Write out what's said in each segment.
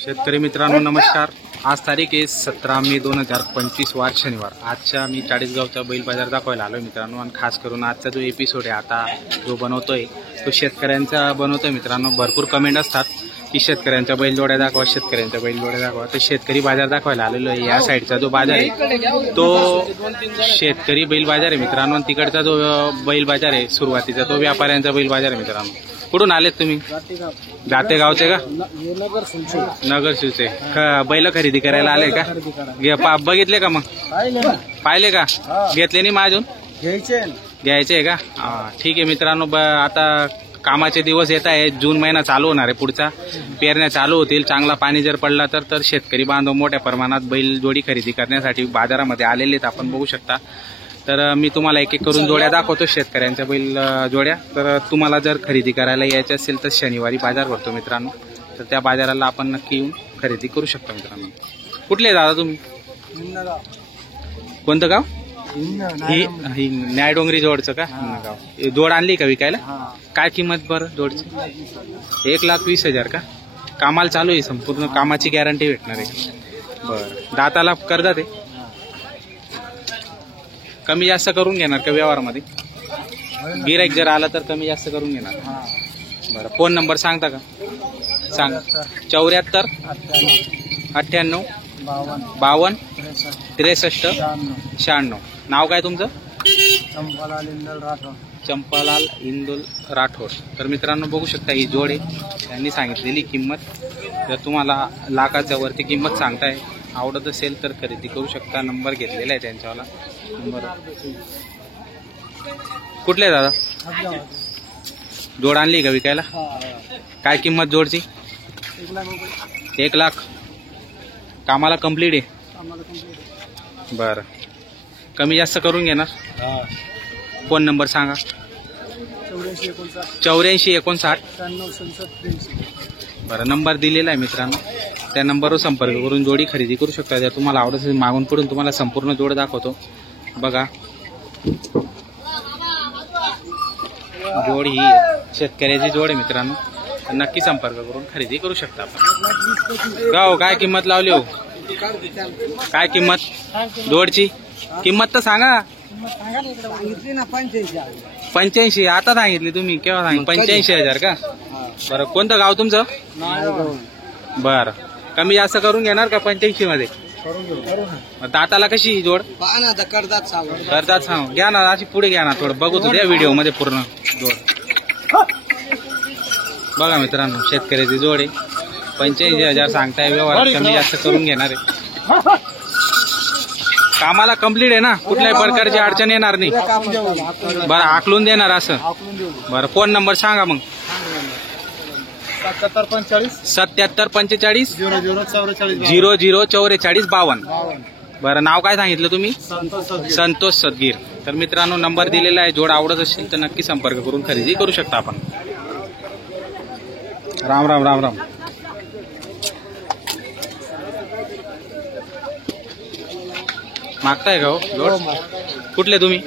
शेतकरी मित्रांनो नमस्कार। आज तारीख आहे 17 मे 2025 वार शनिवार। आजच्या मी चाळीसगावचा बैल बाजार दाखवायला आलोय मित्रांनो। आणि खास करून आजचा जो एपिसोड आहे आता जो बनवतोय तो शेतकऱ्यांचा बनवतोय मित्रांनो। भरपूर कमेंट असतात की शेतकऱ्यांच्या बैलजोड्या दाखवा, शेतकऱ्यांच्या बैलजोड्या दाखवा। तर शेतकरी बाजार दाखवायला आलेलो आहे। या साईडचा जो बाजार आहे तो शेतकरी बैल बाजार आहे मित्रांनो। आणि तिकडचा जो बैल बाजार आहे सुरुवातीचा तो व्यापाऱ्यांचा बैल बाजार आहे मित्रांनो। कुठून आलेत तुम्ही? जाते गावचे का? नगर शिवचे बैल खरेदी करायला आले का? बघितले का? मग पाहिले का? घेतले नाही? मग अजून घ्यायचे का? ठीक आहे मित्रांनो। आता कामाचे दिवस येत आहे। जून महिना चालू होणार आहे। पुढचा पेरण्या चालू होतील। चांगला पाणी जर पडला तर शेतकरी बांधव मोठ्या प्रमाणात बैल जोडी खरेदी करण्यासाठी बाजारामध्ये आलेले आहेत। आपण बघू शकता। तर मी तुम्हाला एक एक करून जोड्या दाखवतो शेतकऱ्यांच्या बैल जोड्या। तर तुम्हाला जर खरेदी करायला यायचे असेल तर शनिवारी बाजार भरतो मित्रांनो। तर त्या बाजाराला आपण नक्की येऊन खरेदी करू शकता मित्रांनो। कुठले दादा तुम्ही? कोणतं गाव? ही न्यायडोंगरी जोडचं का गाव? जोड आणली का विकायला? काय किंमत बरं जोडची? 1,20,000 का? कामाला चालू आहे? संपूर्ण कामाची गॅरंटी भेटणार आहे? बरं। दाताला करतात ते? कमी जास्त करून घेणार का व्यवहारामध्ये? गिराईक जर आला तर कमी जास्त करून घेणार? बरं। फोन नंबर सांगता का? सांग। 74 98 52 63 96। नाव काय तुमचं? चंपालाल इंदुल राठोड। तर मित्रांनो बघू शकता ही जोड आहे। त्यांनी सांगितलेली किंमत जर तुम्हाला लाखाच्या वरती किंमत सांगताय, आवडत असेल तर खरेदी करू शकता। नंबर घेतलेला आहे त्यांच्यावाला नंबर। कुठले दादा? जोड आणली का विकायला? काय किंमत जोडची? 1 लाख। कामाला कंप्लीट आहे? बरं। कमी जास्त करून घेणार? फोन नंबर सांगा। 84 59 बरं। नंबर दिलेला आहे मित्रांनो। त्या नंबरवर संपर्क करून जोडी खरेदी करू शकता। जर तुम्हाला आवडत असेल मागून पुढून तुम्हाला संपूर्ण जोड दाखवतो बघा। जोड ही शेतकऱ्याची जोड आहे मित्रांनो। तर नक्की संपर्क करून खरेदी करू शकता आपण। गाव काय किंमत लावली हो? काय किंमत जोडची? किंमत तर सांगा। 85। आता सांगितली तुम्ही? केव्हा सांगितली? 85,000 का? बरं। कोणतं गाव तुमचं? बरं। कमी जास्त करून घेणार का 85 मध्ये? दाताला कशी जोड? करतात सांग। घ्या ना अशी पुढे घ्या ना थोडं बघू द्या व्हिडिओ मध्ये पूर्ण जोड बघा मित्रांनो। शेतकऱ्याची जोड आहे। 85,000 सांगताय। व्यवहार कमी जास्त करून घेणार आहे। कामाला कंप्लीट आहे ना? कुठल्याही प्रकारची अडचण येणार नाही? बरं। आकलून देणार असं? बरं। फोन नंबर सांगा मग। 77 45 00 44 52। बरं। नाव काय सांगितलं तुम्ही? संतोष सदगीर। तर मित्रांनो नंबर दिलेला आहे। जोड आवडत असेल तर नक्की संपर्क करून खरेदी करू शकता आपण। राम राम राम राम। मागताय का हो जोड? कुठले तुम्ही?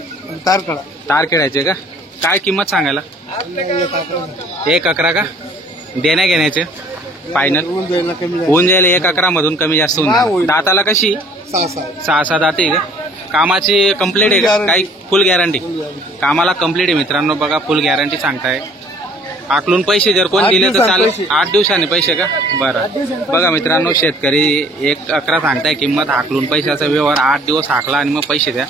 तारखेड्याचे का? काय किंमत सांगायला? 1,11 का? देण्या घेण्याचे फायनल होऊन जाईल? 1,11 मधून कमी जास्त होऊन। दाताला कशी? 6 दाते का? कामाची कंप्लीट आहे का? काही फुल गॅरंटी? कामाला कंप्लीट आहे मित्रांनो बघा। फुल गॅरंटी सांगताय। आकलून पैसे जर कोण दिले तर चालेल? 8 दिवसांनी पैसे का? बरं। बघा मित्रांनो शेतकरी 1,11 सांगताय किंमत। आकलून पैशाचा व्यवहार 8 दिवस हाकला आणि मग पैसे द्या।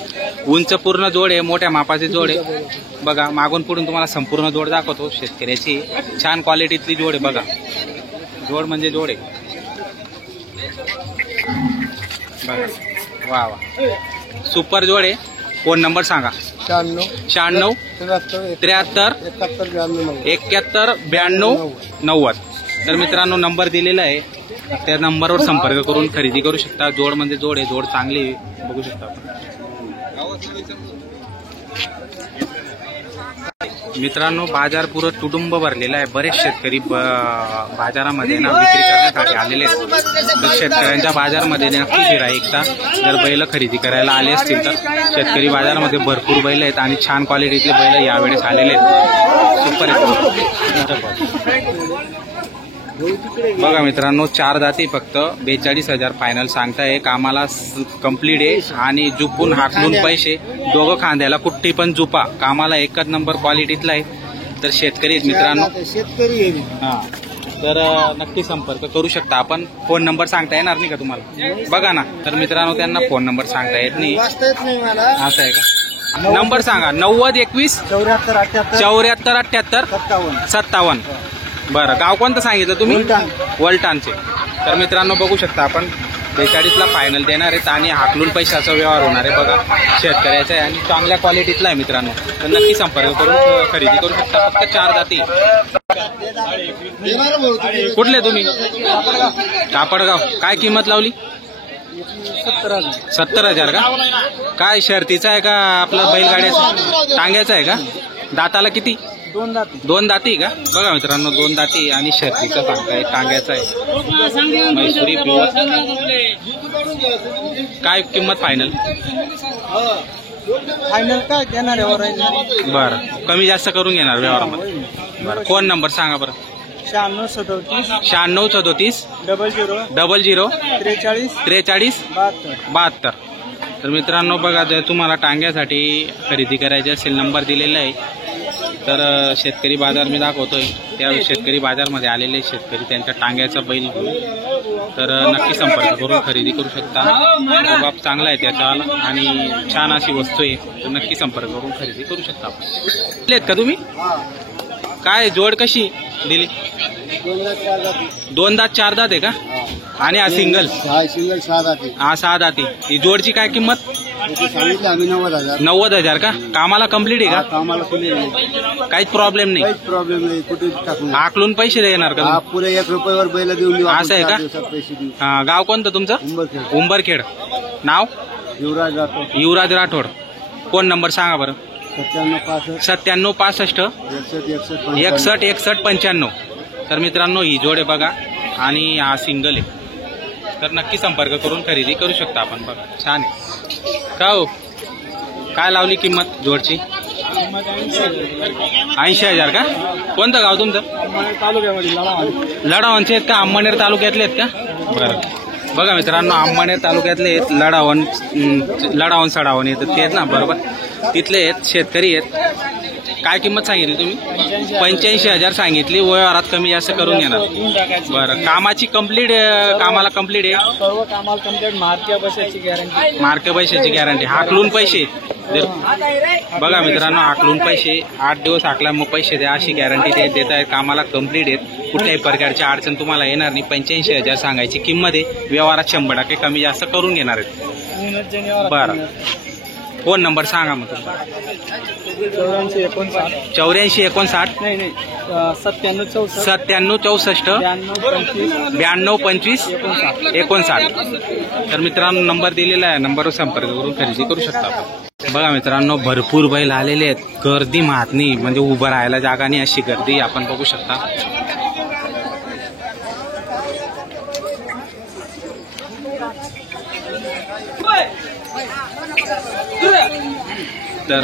उंच पूर्ण जोड आहे। मोठ्या मापाची जोड आहे बघा। मागून पुढून तुम्हाला संपूर्ण जोड दाखवतो शेतकऱ्याची। छान क्वालिटीतली जोड आहे बघा। जोड म्हणजे जोड आहे बघा। वा वा सुपर जोड आहे। फोन नंबर सांगा। 96 73 71 92 90। तर मित्रांनो नंबर दिलेला आहे। त्या नंबरवर संपर्क करून खरेदी करू शकता। जोड म्हणजे जोड आहे। जोड चांगली बघू शकता आपण। मित्रांनो बाजार पुरं तुडुंब भरलेला आहे। बरेच शेतकरी बाजारामध्ये ना विक्री करण्यासाठी आलेले आहेत। तर शेतकऱ्यांच्या बाजारमध्ये नक्की फिरा एकदा। जर बैल खरेदी करायला आले असतील तर शेतकरी बाजारामध्ये भरपूर बैल आहेत आणि छान क्वालिटीतले बैल यावेळेस आलेले आहेत। सुपर आहेत। बघा मित्रांनो 4 दाती फक्त 42,000 फायनल सांगताय. कामाला कंप्लीट आहे आणि जुपून हाकलून पैसे दोघं खांद्याला कुठ्ठी पण जुपा. कामाला एकच नंबर क्वालिटीतला आहे. तर शेतकरी आहेत मित्रांनो, शेतकरी हा तर नक्की संपर्क करू शकता आपण. फोन नंबर सांगता येणार नाही का तुम्हाला? बघा ना. तर मित्रांनो त्यांना फोन नंबर सांगता येत नाही. वाचता येत नाही मला. असं आहे का? नंबर सांगा. 90 21 74 78 74 78 57. 57. बरं, गाव कोणतं सांगितलं तुम्ही? उलटाण. वलटाणचे. तर मित्रांनो बघू शकता आपण 42ला फायनल देणार आहेत आणि हाकलून पैशाचा व्यवहार होणार आहे. बघा शेतकऱ्याचा आहे आणि चांगल्या क्वालिटीतला आहे मित्रांनो. तर नक्की संपर्क करून खरेदी करू शकता. फक्त 4 दाती. कुठले तुम्ही? कापडगाव. काय किंमत लावली? 70,000 का? काय शर्तीचा आहे का आपलं बैलगाड्याचा टांग्याचा आहे का? दाताला किती? 2 दाती. 2 दाती का? बघा मित्रांनो 2 दाती आणि शर्तीचा सांगताय. टांग्याचा आहे. मैसुरी पिवळा. काय किंमत फायनल? फायनल काय देणार आहे? बरं, कमी जास्त करून घेणार व्यवहारामध्ये. बरं, फोन नंबर सांगा बरं. 96 37 96 37 00 00 43 43 72. तर मित्रांनो बघा, जर तुम्हाला टांग्यासाठी खरेदी करायची असेल नंबर दिलेला आहे. तर शेतकरी बाजार मी दाखवतोय. त्या शेतकरी बाजारमध्ये आलेले शेतकरी त्यांच्या टांग्याचा बैल घेऊन तर नक्की संपर्क करून खरेदी करू शकता. बाप चांगला आहे त्याच्यावाला आणि छान अशी वस्तू आहे. तर नक्की संपर्क करून खरेदी करू शकता. आहेत का तुम्ही? काय जोड कशी दिली? 2 दात 4 दात आहे का? आणि हा सिंगल? सिंगल 6 दाती. हा 6 दाती. ही जोडची काय किंमत? सांगितलं आम्ही 90,000. 90,000 का? कामाला कंप्लीट आहे का? कामाला काहीच प्रॉब्लेम नाही. काहीच प्रॉब्लेम नाही. कुठे टाकून आकलून पैसे देणार का? हा पुरे 1 रुपयावर बैल देऊन देऊ. असं आहे का? पैसे देऊ. हा, गाव कोणतं तुमचं? उंबरखेड. उंबरखेड. नाव? युवराज राठोड. युवराज राठोड. फोन नंबर सांगा बरं. 97 97 65 61 61 95. तर मित्रांनो ही जोड आहे बघा आणि हा सिंगल आहे. तर नक्की संपर्क करून खरेदी करू शकता आपण. बघा छान आहे का हो? काय लावली किंमत जोडची? 80,000 का? कोणतं गाव तुमचं? तालुक्यामध्ये लढावणचे आहेत का? अंमळनेर तालुक्यातले आहेत का? बरं, बघा मित्रांनो अंमळनेर तालुक्यातले आहेत. लढावण सडावण येतात ते आहेत ना? बरोबर, तिथले आहेत. शेतकरी आहेत. काय किंमत सांगितली तुम्ही? 85,000 सांगितली. व्यवहारात कमी जास्त करून घेणार. बरं, कामाची कंप्लीट? कामाला कंप्लीट आहे. सर्व कामाला कंप्लीट. मार्के पैशाची गॅरंटी. मार्के पैशाची गॅरंटी. हाकलून पैसे? बघा मित्रांनो हाकलून पैसे 8 दिवस हाकला मग पैसे द्या अशी गॅरंटी ते देत आहेत. कामाला कंप्लीट आहेत. कुठल्याही प्रकारची अडचण तुम्हाला येणार नाही. 85,000 सांगायची किंमत आहे. व्यवहारात 100% कमी जास्त करून घेणार आहेत. बरं, फोन नंबर सांगा मग तुमचा. 84 59 नाही 97 64 92 25 59. तर मित्रांनो नंबर दिलेला आहे. नंबरवर संपर्क करून खरेदी करू शकता आपण. बघा मित्रांनो भरपूर बैल आलेले आहेत. गर्दी माहत नाही, म्हणजे उभं राहायला जागा नाही अशी गर्दी आपण बघू शकता. तर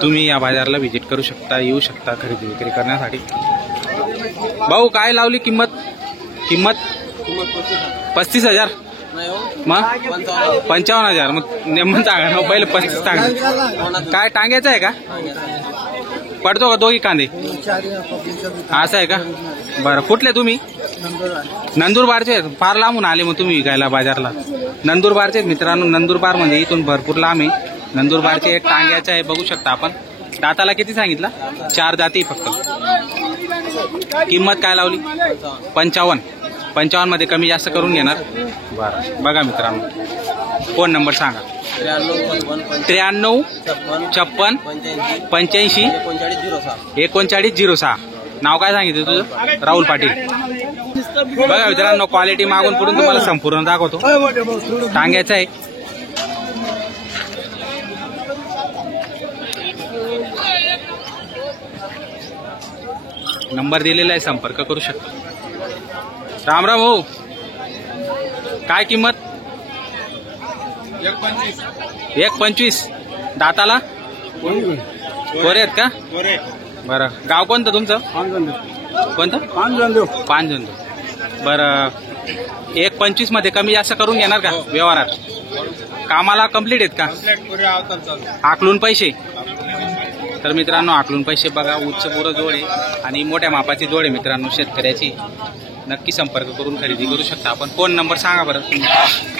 तुम्ही या बाजारला व्हिजिट करू शकता, येऊ शकता खरेदी विक्री करण्यासाठी. भाऊ काय लावली किंमत? 35,000. मग 55,000. मग नेमकं सांगा ना पहिले. 35 सांगा. काय टांग्याचं आहे का? पडतो का दोघी कांदे? असं आहे का? बरं, कुठले तुम्ही? नंदुरबारचे. फार लांबून आले मग तुम्ही विकायला बाजारला? नंदुरबारचे मित्रांनो. नंदुरबार म्हणजे इथून भरपूर लांब आहे. नंदुरबारचे टांग्याचे आहे बघू शकता आपण. दाताला किती सांगितलं? 4 दाती फक्त. किंमत काय लावली? 55. 55 मध्ये कमी जास्त करून घेणार. बरं, बघा मित्रांनो फोन नंबर सांगा. 93 56 85 39 06. नाव काय सांगितलं तुझं? राहुल पाटील. बघा मित्रांनो क्वालिटी मागून पुढून तुम्हाला संपूर्ण दाखवतो. टांग्याचं आहे. नंबर दिलेला आहे, संपर्क करू शकता. राम राम भाऊ, काय किंमत? 1.25. दाताला कोरे आहेत का? बरं, गाव कोणतं तुमचं? कोणतं 5 जण देऊ. 5 जण देऊ. बरं 1.25 मध्ये कमी जास्त करून घेणार का व्यवहारात? कामाला कंप्लीट आहेत का? आकलून पैसे. तर मित्रांनो आकलून पैसे बघा. उच्च पुरं जोड आहे आणि मोठ्या मापाची जोड आहे मित्रांनो शेतकऱ्याची. नक्की संपर्क करून खरेदी करू शकता आपण. फोन नंबर सांगा बरं.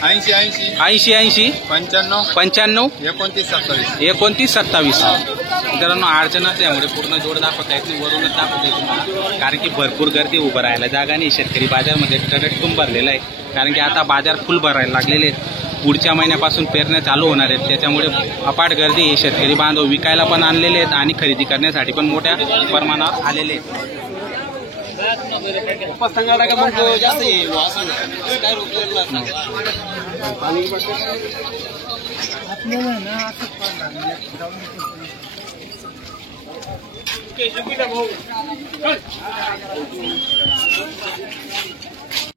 80 95 29 27. मित्रांनो अडचण असल्यामुळे पूर्ण जोड दाखवता येत नाही, वरूनच दाखवता येत तुम्हाला, कारण की भरपूर गर्दी उभं राहायला जागा नाही. शेतकरी बाजारमध्ये टडटून भरलेला आहे, कारण की आता बाजार फुल भरायला लागलेले आहेत. पुढच्या महिन्यापासून पेरण्या चालू होणार आहेत, त्याच्यामुळे अपाट गर्दी आहे. शेतकरी बांधव विकायला पण आणलेले आहेत आणि खरेदी करण्यासाठी पण मोठ्या प्रमाणावर आलेले आहेत.